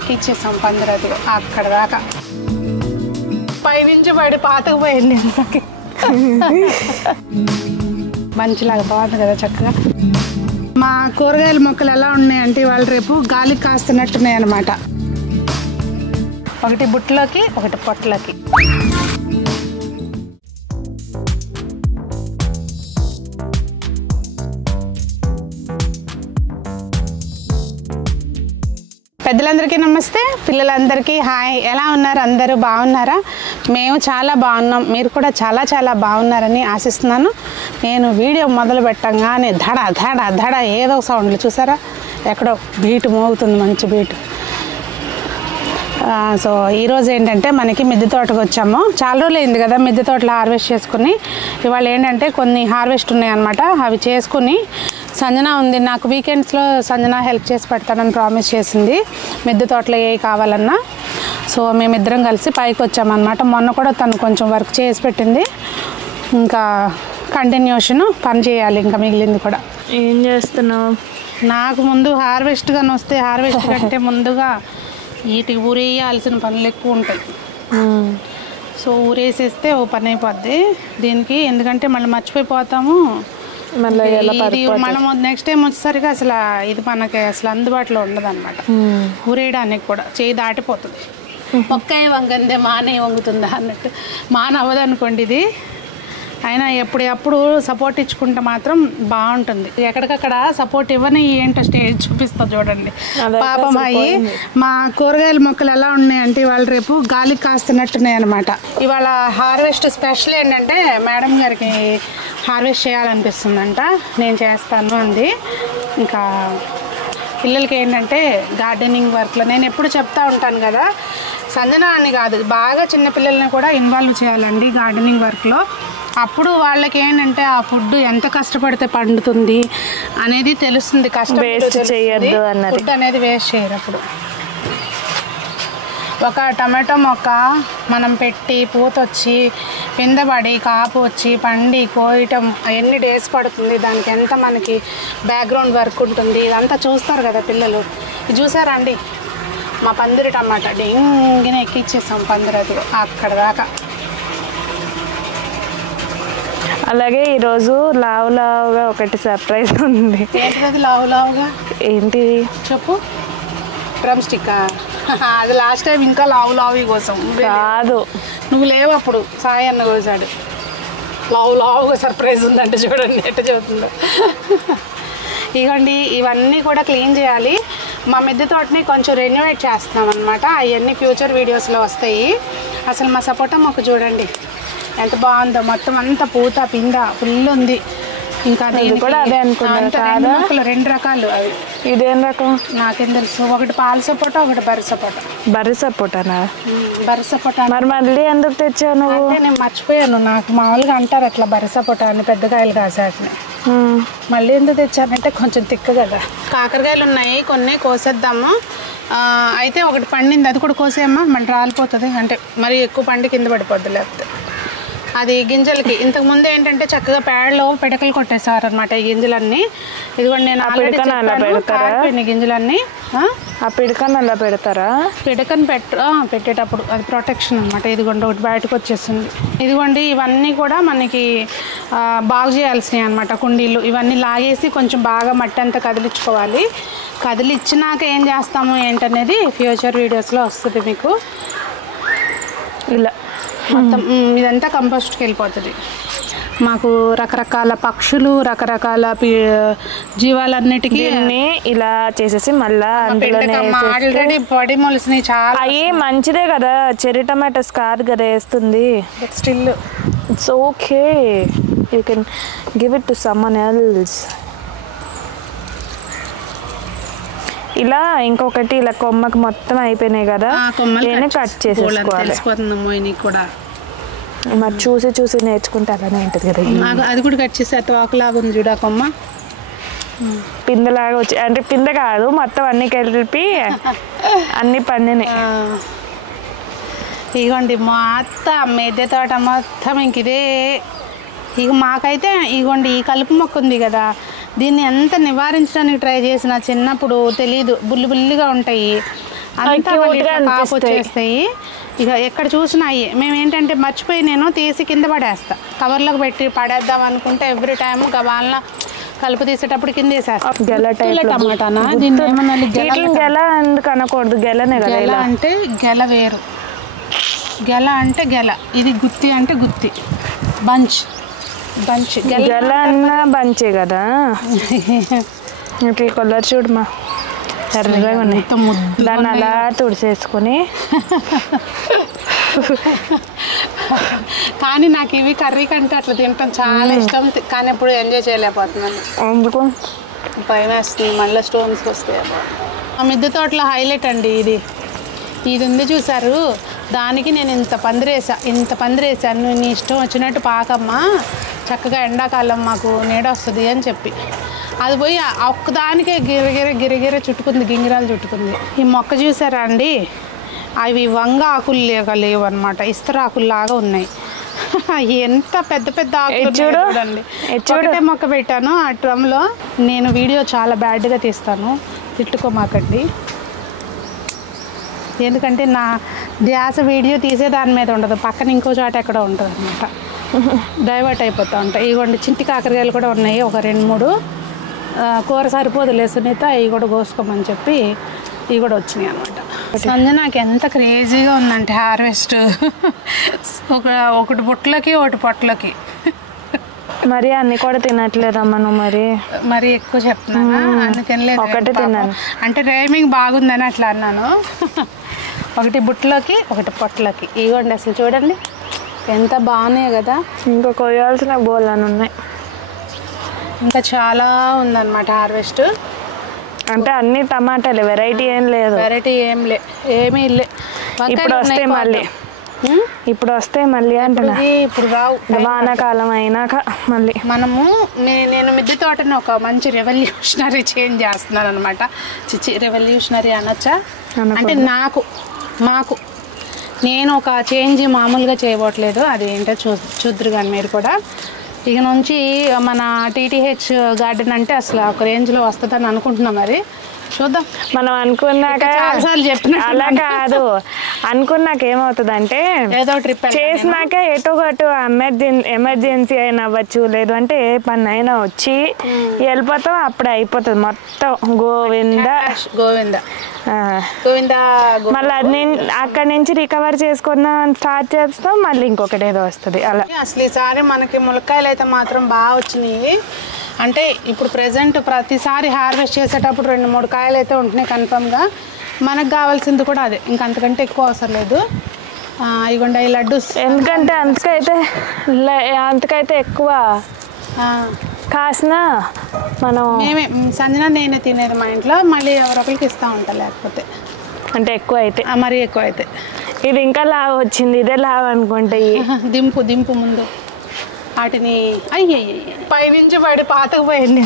ఎక్కిచ్చేసాం పందిరది అక్కడ దాకా పైనుంచి పడి పాతకుపోయింది మంచిలాగా బాగుంది కదా చక్కగా. మా కూరగాయల మొక్కలు ఎలా ఉన్నాయంటే వాళ్ళు రేపు గాలికి కాస్తున్నట్టున్నాయి అన్నమాట. ఒకటి బుట్టలోకి ఒకటి పొట్టలోకి. పెద్దలందరికీ నమస్తే, పిల్లలందరికీ హాయ్. ఎలా ఉన్నారు? అందరూ బాగున్నారా? మేము చాలా బాగున్నాం. మీరు కూడా చాలా చాలా బాగున్నారని ఆశిస్తున్నాను. నేను వీడియో మొదలు పెట్టంగానే ధడ ధడ ధడ ఏదో సౌండ్లు చూసారా? ఎక్కడో బీటు మోగుతుంది, మంచి బీటు. సో ఈరోజు ఏంటంటే మనకి మిద్దె తోటకు వచ్చాము. చాలా రోజులు అయింది కదా మిద్దె తోటలో హార్వెస్ట్ చేసుకుని. ఇవాళ ఏంటంటే కొన్ని హార్వెస్ట్ ఉన్నాయి అనమాట. అవి చేసుకుని సంజన ఉంది, నాకు వీకెండ్స్లో సంజన హెల్ప్ చేసి పెడతానని ప్రామిస్ చేసింది మిద్దె తోటలో ఏ కావాలన్నా. సో మేమిద్దరం కలిసి పైకి వచ్చామన్నమాట. మొన్న కూడా తను కొంచెం వర్క్ చేసి పెట్టింది. ఇంకా కంటిన్యూషన్ పని చేయాలి ఇంకా మిగిలింది కూడా. ఏం చేస్తున్నావు? నాకు ముందు హార్వెస్ట్ కానీ వస్తే హార్వెస్ట్ కంటే ముందుగా వీటికి ఊరేయాల్సిన పనులు ఎక్కువ ఉంటాయి. సో ఊరేసేస్తే ఓ పని అయిపోద్ది దీనికి. ఎందుకంటే మళ్ళీ మర్చిపోతాము, ఇది మనం నెక్స్ట్ టైం వచ్చేసరికి అసలు ఇది మనకి అసలు అందుబాటులో ఉండదు అనమాట. ఊరేయడానికి కూడా చేయి దాటిపోతుంది. మొక్కాయ వంగందే మానే వంగుతుందా అన్నట్టు. మాన అవ్వదు అనుకోండి ఇది. అయినా ఎప్పుడప్పుడు సపోర్ట్ ఇచ్చుకుంటే మాత్రం బాగుంటుంది. ఎక్కడికక్కడ సపోర్ట్ ఇవ్వని ఏంటో స్టేజ్ చూపిస్తా చూడండి. పాపం అయ్యి మా కూరగాయల మొక్కలు ఎలా ఉన్నాయంటే వాళ్ళు రేపు గాలికి కాస్తున్నట్టున్నాయి అనమాట. ఇవాళ హార్వెస్ట్ స్పెషల్ ఏంటంటే మేడం గారికి హార్వెస్ట్ చేయాలనిపిస్తుందంట. నేను చేస్తాను అంది. ఇంకా పిల్లలకి ఏంటంటే గార్డెనింగ్ వర్క్లో నేను ఎప్పుడు చెప్తా ఉంటాను కదా, సంజన అని కాదు, బాగా చిన్నపిల్లల్ని కూడా ఇన్వాల్వ్ చేయాలండి గార్డెనింగ్ వర్క్లో. అప్పుడు వాళ్ళకి ఏంటంటే ఆ ఫుడ్ ఎంత కష్టపడితే పండుతుంది అనేది తెలుస్తుంది. ఫుడ్ అనేది వేస్ట్ చేయరు. అప్పుడు ఒక టమాటో మొక్క మనం పెట్టి పూత వచ్చి పిందపడి కాపు వచ్చి పండి కోయటం ఎన్ని డేస్ పడుతుంది, దానికి ఎంత మనకి బ్యాక్గ్రౌండ్ వర్క్ ఉంటుంది, ఇదంతా చూస్తారు కదా పిల్లలు. ఇది చూసారా అండి మా పందిరి టమాటా డెంగిన ఎక్కిచ్చేసాం పందిరది అక్కడ దాకా. అలాగే ఈరోజు లావు లావుగా ఒకటి సర్ప్రైజ్ ఉంది. ఏంటిది లావు లావుగా? ఏంటిది చెప్పు. Drum stick. అది లాస్ట్ టైం ఇంకా లావు లావు కోసం కాదు, నువ్వు లేవు అప్పుడు. సాయి అన్న కోసాడు. లావు లావుగా సర్ప్రైజ్ ఉందంటే చూడండి ఎట్ట చెబుతుందో. ఇగోండి ఇవన్నీ కూడా క్లీన్ చేయాలి. మా మిద్దె తోటని కొంచెం రెన్యువేట్ చేస్తున్నాం అనమాట. అవన్నీ ఫ్యూచర్ వీడియోస్లో వస్తాయి. అసలు మా సపోటా మొక్క చూడండి ఎంత బాగుందో, మొత్తం అంతా పూత పింద ఫుల్ ఉంది. ఇంకా కూడా అదే అనుకుంటా. రెండు రకాలు అవి. ఇదేం రకం నాకేం తెలుసు. ఒకటి పాల సపోటా, ఒకటి బర్రె సపోటా. బర్రె సపోటానా? బర్రె సపోటా. మరి మళ్ళీ ఎందుకు తెచ్చావు నువ్వు? అంటే నేను మర్చిపోయాను. నాకు మామూలుగా అంటారు అట్లా బర్రె సపోటా అని, పెద్దకాయలు కాసాటిని. మళ్ళీ ఎందుకు తెచ్చానంటే కొంచెం తిక్కు కదా. కాకరకాయలు ఉన్నాయి కొన్ని, కోసేద్దాము. అయితే ఒకటి పండింది, అది కూడా కోసేయమ్మా, మళ్ళీ రాలిపోతుంది. అంటే మరి ఎక్కువ పండి కింద పడిపోద్ది లేకపోతే. అది గింజలకి ఇంతకుముందు ఏంటంటే చక్కగా పేడలో పిడకలు కొట్టేసారు అనమాట ఈ గింజలన్నీ. ఇదిగోండి నేను ఆల్రెడీ గింజలన్నీ. ఆ పిడకను అలా పెడతారా? పిడకను పెట్టేటప్పుడు అది ప్రొటెక్షన్ అనమాట. ఇదిగోండి ఒకటి బయటకు వచ్చేసింది. ఇదిగోండి ఇవన్నీ కూడా మనకి బాగు చేయాల్సినవి అనమాట. కుండీలు ఇవన్నీ లాగేసి కొంచెం బాగా మట్టి అంతా కదిలించుకోవాలి. కదిలిచ్చినాక ఏం చేస్తాము ఏంటనేది ఫ్యూచర్ వీడియోస్లో వస్తుంది మీకు. ఇలా మొత్తం ఇదంతా కంపోస్ట్కి వెళ్ళిపోతుంది. మాకు రకరకాల పక్షులు, రకరకాల జీవాలన్నిటికీ ఇలా చేసేసి మళ్ళీ ఆల్రెడీ పొడి మొలిసినాయి చాలా. అవి మంచిదే కదా, చెర్రీ టమాటోస్ కాదు కదా వేస్తుంది. But still it's okay, you can give it to someone else. ఇలా ఇంకొకటి ఇలా కొమ్మకి మొత్తం అయిపోయినాయి కదా, నేను కట్ చేసేసుకోవాలి. కూడా మరి చూసి చూసి నేర్చుకుంటే అలానే ఉంటుంది కదా. అది కూడా కట్ చేసి తోకలాగా ఉంది చూడ కొమ్మ, పిందెలాగా వచ్చి. అంటే పిందె కాదు, మొత్తం అన్ని కలిపి అన్ని పండినాయి. ఇగోండి మొత్తం మిద్దె తోట మొత్తం ఇంక ఇదే. ఇక మాకైతే ఇగోండి ఈ కలుపు మొక్క ఉంది కదా, దీన్ని ఎంత నివారించడానికి ట్రై చేసినా చిన్నప్పుడు తెలీదు, బుల్లి బుల్లిగా ఉంటాయి. అంతా కాపు వచ్చేస్తాయి. ఇక ఎక్కడ చూసినా అయ్యి. మేము ఏంటంటే మర్చిపోయి నేను తీసి కింద పడేస్తా. కవర్లకు పెట్టి పడేద్దాం అనుకుంటే ఎవ్రీ టైము గబాలన కలుపు తీసేటప్పుడు కింద వేసేస్తాం. టమాటానా దీన్ని ఏమన్నా గెల ఎందుకు అనకూడదు? గెలనే కదా. గెల అంటే గెల వేరు, గెల అంటే గెల, ఇది గుత్తి అంటే గుత్తి, బంచ్ బంచ్ గెల అన్న బంచే కదా. ఇప్పుడు కలర్ చూడమా ఎర్రగా ఉన్నాయి. దాన్ని అలా తుడిసేసుకుని కానీ నాకు ఇవి కర్రీ కంటే అట్లా తింటాం చాలా ఇష్టం. కానీ ఎప్పుడు ఎంజాయ్ చేయలేకపోతున్నాను. ఎందుకు? భయం వేస్తుంది మళ్ళీ స్టోన్స్ వస్తాయి. ఆ మిద్దె తోటలో హైలైట్ అండి ఇది. ఇది ఉంది చూసారు, దానికి నేను ఇంత పందిరేసాను. నీ ఇష్టం వచ్చినట్టు పాకమ్మా, చక్కగా ఎండాకాలం మాకు నీడ వస్తుంది అని చెప్పి అది పోయి ఒక్కదానికే గిరగిర చుట్టుకుంది, గింగిరాలు చుట్టుకుంది. ఈ మొక్క చూసారా అండి, అవి వంగ ఆకులు లేవు అనమాట, ఇస్తరాకుల్లాగా ఉన్నాయి. ఎంత పెద్ద పెద్ద ఆకులు చూడండి. ఒకటే మొక్క పెట్టాను ఆ డ్రమ్లో. నేను వీడియో చాలా బ్యాడ్గా తీస్తాను, తిట్టుకోమాకండి. ఎందుకంటే నా ధ్యాస వీడియో తీసే దాని మీద ఉండదు, పక్కన ఇంకో చోట ఎక్కడ ఉంటుంది అనమాట. డైవర్ట్ అయిపోతూ ఉంటాయి. ఇవ్వండి చింటి కాకరకాయలు కూడా ఉన్నాయి, ఒక 2-3. కూర సరిపోదులే సునీత, ఇవి కూడా కోసుకోమని చెప్పి ఇవి కూడా వచ్చినాయి అనమాట. సంజన నాకు ఎంత క్రేజీగా ఉందంటే హార్వెస్ట్, ఒకటి బుట్టలకి ఒకటి పొట్టలకి. మరి అన్ని కూడా తినట్లేదమ్మా నువ్వు? మరి ఎక్కువ చెప్తున్నానా? అందుకని ఒకటి తిన్నాను అంటే రైమింగ్ బాగుందని అట్లా అన్నాను. ఒకటి బుట్టలోకి ఒకటి పొట్టలకి. ఇవ్వండి అసలు చూడండి ఎంత బాగున్నాయి కదా. ఇంకా కొయ్యాల్సిన బోళ్ళని ఉన్నాయి, ఇంకా చాలా ఉందన్నమాట హార్వెస్ట్. అంటే అన్ని టమాటాలు, వెరైటీ ఏం లేదు. వెరైటీ ఏమీ లే. ఇప్పుడు వస్తాయి మళ్ళీ, ఇప్పుడు వస్తాయి మళ్ళీ అంటున్నా. ఇప్పుడు రావు, వానాకాలం అయినాక మళ్ళీ. నేను మిద్దె తోటని ఒక మంచి రెవల్యూషనరీ చేంజ్ చేస్తున్నాను అనమాట. రెవల్యూషనరీ అనొచ్చా అంటే మాకు నేను ఒక చేంజ్ మామూలుగా చేయబోట్లేదు. అది ఏంటో చూద్దరు కానీ మీరు కూడా. ఇక నుంచి మన TTH గార్డెన్ అంటే అసలు ఒక రేంజ్లో వస్తుందని అనుకుంటున్నాం. మరి చూద్దాం. మనం అనుకున్నాక చాలాసార్లు చెప్పిన అలా కాదు, అనుకున్నాక ఏమవుతుంది అంటే ఏదో ట్రిప్ చేసినాక ఎటో ఒకటి ఎమర్జెన్సీ అయినా అవ్వచ్చు, లేదు అంటే ఏ పని అయినా వచ్చి వెళ్ళిపోతాం, అప్పుడే అయిపోతుంది మొత్తం. గోవింద మళ్ళీ అది అక్కడి నుంచి రికవర్ చేసుకుందాం స్టార్ట్ చేస్తాం, మళ్ళీ ఇంకొకటి ఏదో వస్తుంది అలా. అసలు ఈసారి మనకి ములక్కాయలు అయితే మాత్రం బాగా వచ్చినాయి. అంటే ఇప్పుడు ప్రజెంట్ ప్రతిసారి హార్వెస్ట్ చేసేటప్పుడు 2-3 కాయలు అయితే ఉంటున్నాయి కన్ఫర్మ్గా. మనకు కావాల్సింది కూడా అదే, ఇంకంతకంటే ఎక్కువ అవసరం లేదు. ఇవ్వండి ఈ లడ్డూస్. ఎందుకంటే అంతకైతే ఎక్కువ కాసిన మనం సంజన నేనే తినేది మా ఇంట్లో, మళ్ళీ ఎవరొకరికి ఇస్తూ ఉంటా లేకపోతే. అంటే ఎక్కువ అయితే మరీ ఎక్కువ అయితే ఇది ఇంకా లావు వచ్చింది, ఇదే లావు అనుకుంటే. దింపు ముందు వాటిని పైనుంచి పడి పాతకపోయింది.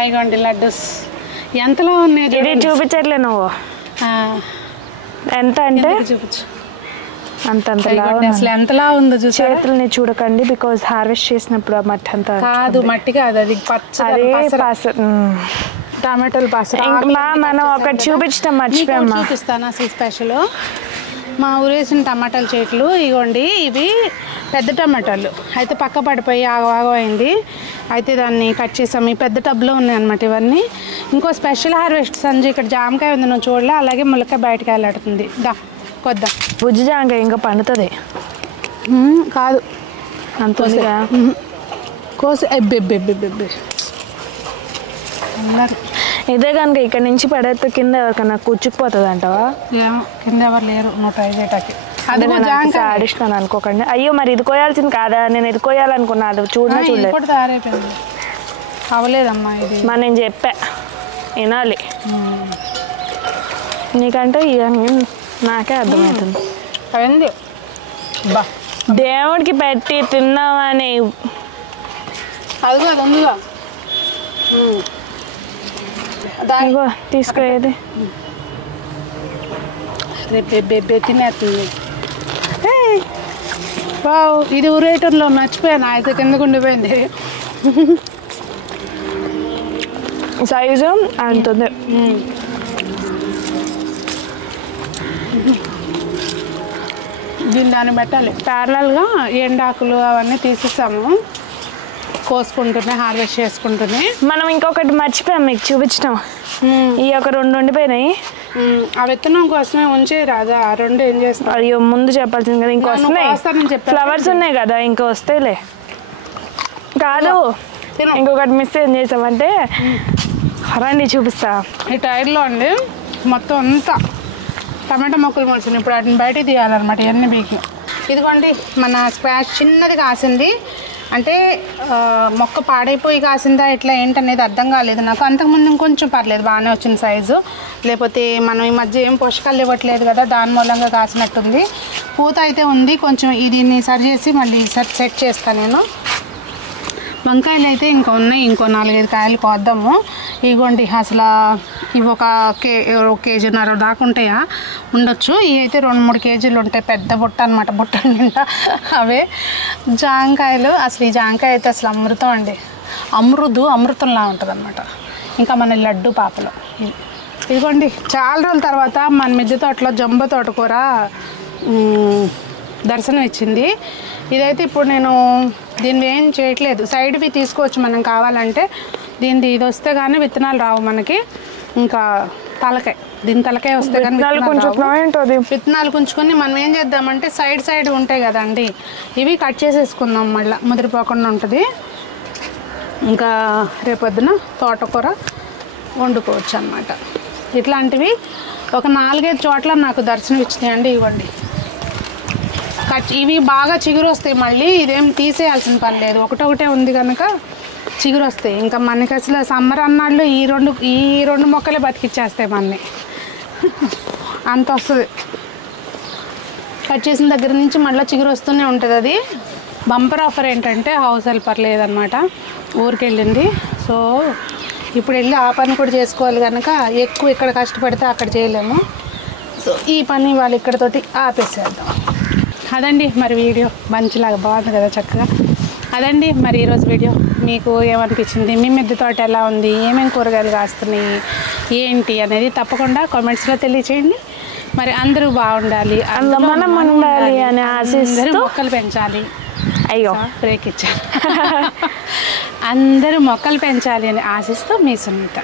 అయిగోండి లడ్డూస్ ఎంతలో ఉన్నాయి. ఇది చూపించట్లే నువ్వు ఎంత అంటే చూపించు. అసలు ఎంతలా ఉందో చూసి చేతుల్ని చూడకండి, బికాజ్ హార్వెస్ట్ చేసినప్పుడు ఆ మట్టి అంతా కాదు, మట్టి కాదు, అది టమాటాలు మనం ఒకటి చూపించడం మర్చిపోయామా. చూపిస్తాను అసలు స్పెషల్ మా ఊరేసిన టమాటాల చెట్లు. ఇగోండి ఇవి పెద్ద టమాటాలు అయితే పక్క పడిపోయి ఆగవాగమైంది. అయితే దాన్ని కట్ చేసాం. ఈ పెద్ద టబ్లో ఉన్నాయి అనమాట ఇవన్నీ. ఇంకో స్పెషల్ హార్వెస్ట్ సంజయ్, ఇక్కడ జామకాయ ఉంది నువ్వు చూడలే, అలాగే ములక్కాయ బయటకు వెళ్ళాడుతుంది. కొద్దాం బుజ్జి జామకాయ ఇంకా పండుతుంది కాదు అంత కోసి ఇదే కనుక ఇక్కడ నుంచి పడేస్తే కింద ఎవరికన్నా కూర్చుకుపోతుంది అంటావా? ఏమో కింద ఎవరు లేరు నువ్వు ట్రై చేయటానికి. ఆడిస్తున్నాను అనుకోకండి. అయ్యో మరి ఇది కోయాల్సింది కాదా? నేను ఇది కోయాలనుకున్నా, అది చూడలేదు. తయారైపోయింది అవలేదమ్మా ఇది. మరి నేను చెప్పా వినాలి, నీకంటే నాకే అర్థమవుతుంది. అయింది దేవుడికి పెట్టి తిన్నామని అదిగో అది ఉందిగా తీసుకోయేది రేపు తినేస్తుంది. బావు ఇది ఊరేటర్లో మర్చిపోయాను, అయితే కిందకు ఉండిపోయింది. సైజు అంతుంది. దీన్ని దాన్ని పెట్టాలి. ప్యారలల్గా ఎండాకులు అవన్నీ తీసేసాము, కోసుకుంటున్నాయి, హార్వెస్ట్ చేసుకుంటున్నాయి. మనం ఇంకొకటి మర్చిపోయాం మీకు చూపించడం. ఈ ఒక 2 ఉండిపోయినాయి. ఆ విత్తనం కోసమే ఉంచే రాదా, 2 ఏం చేస్తాం? అయ్యో ముందు చెప్పాల్సింది కదా. ఇంకా వస్తున్నాయి, ఫ్లవర్స్ ఉన్నాయి కదా, ఇంకా వస్తాయిలే. కాదు ఇంకొకటి మిస్ ఏం చేసామంటే, రండి చూపిస్తా. ఈ టైర్లో అండి మొత్తం అంతా టమాటా మొక్కలు మొలిచినాయి. ఇప్పుడు వాటిని బయట తీయాలన్నమాట, ఇవన్నీ బీకి. ఇదిగోండి మన స్క్వాష్ చిన్నది కాసింది. అంటే మొక్క పాడైపోయి కాసిందా ఇట్లా ఏంటనేది అర్థం కాలేదు నాకు. అంతకుముందు ఇంకొంచెం పర్లేదు, బాగానే వచ్చింది సైజు. లేకపోతే మనం ఈ మధ్య ఏం పోషకాలు ఇవ్వట్లేదు కదా, దాని మూలంగా కాసినట్టుంది. పూత అయితే ఉంది, కొంచెం దీన్ని సరి చేసి మళ్ళీ సెట్ చేస్తాను నేను. వంకాయలు అయితే ఇంకా ఉన్నాయి, ఇంకో 4-5 కాయలు కోద్దాము. ఇగోండి అసలు ఇవి ఒక కేజీన్నర దాకా ఉంటాయా, ఉండొచ్చు. ఇవి అయితే 2-3 కేజీలు ఉంటాయి, పెద్ద బుట్ట అనమాట, బుట్ట నిండా అవే జాంకాయలు. అసలు ఈ జాంకాయ అయితే అసలు అమృతం అండి, అమృతంలా ఉంటుంది అనమాట. ఇంకా మన లడ్డు పాపలు ఇదిగోండి. చాలా రోజుల తర్వాత మన మిద్దె తోటలో జంబ తోటకూర దర్శనం ఇచ్చింది. ఇదైతే ఇప్పుడు నేను దీన్ని ఏం చేయట్లేదు, సైడ్వి తీసుకోవచ్చు మనం కావాలంటే. ఇది వస్తే కానీ విత్తనాలు రావు మనకి. ఇంకా దీని తలకాయ వస్తే కానీ విత్తనాలు కుంచుకొని మనం ఏం చేద్దామంటే సైడ్ ఉంటాయి కదండి, ఇవి కట్ చేసేసుకుందాం, మళ్ళీ ముదిరిపోకుండా ఉంటుంది. ఇంకా రేపొద్దున తోటకూర వండుకోవచ్చు అన్నమాట. ఇట్లాంటివి ఒక 4-5 చోట్ల నాకు దర్శనం ఇచ్చినాయండి. ఇవ్వండి, ఇవి బాగా చిగురు వస్తాయి. మళ్ళీ ఇదేం తీసేయాల్సిన పని లేదు, ఒకటొకటే ఉంది కనుక చిగురు వస్తాయి. ఇంకా మనకి అసలు సమ్మర్ అన్నాళ్ళు ఈ రెండు మొక్కలే బతికిచ్చేస్తాయి మనని, అంత వస్తుంది. కట్ చేసిన దగ్గర నుంచి మళ్ళీ చిగురు వస్తూనే ఉంటుంది. అది బంపర్ ఆఫర్ ఏంటంటే హౌస్ హెల్పర్ లేదనమాట, ఊరికి వెళ్ళింది. సో ఇప్పుడు వెళ్ళి ఆ పని కూడా చేసుకోవాలి కనుక ఎక్కువ ఇక్కడ కష్టపడితే అక్కడ చేయలేము. సో ఈ పని వాళ్ళు ఇక్కడతోటి ఆపేసేద్దాం. అదండి మరి వీడియో, మంచిలాగా బాగుంది కదా, చక్కగా. అదండి మరి ఈరోజు వీడియో. మీకు ఏమనిపించింది, మీ మిద్దె తోట ఎలా ఉంది, ఏమేమి కూరగాయలు కాస్తున్నాయి ఏంటి అనేది తప్పకుండా కామెంట్స్లో తెలియచేయండి. మరి అందరూ బాగుండాలి, మనం ఉండాలి అని ఆశిస్తూ మొక్కలు పెంచాలి. అయ్యో బ్రేక్ ఇచ్చారు. అందరూ మొక్కలు పెంచాలి అని ఆశిస్తూ మీ సునీత.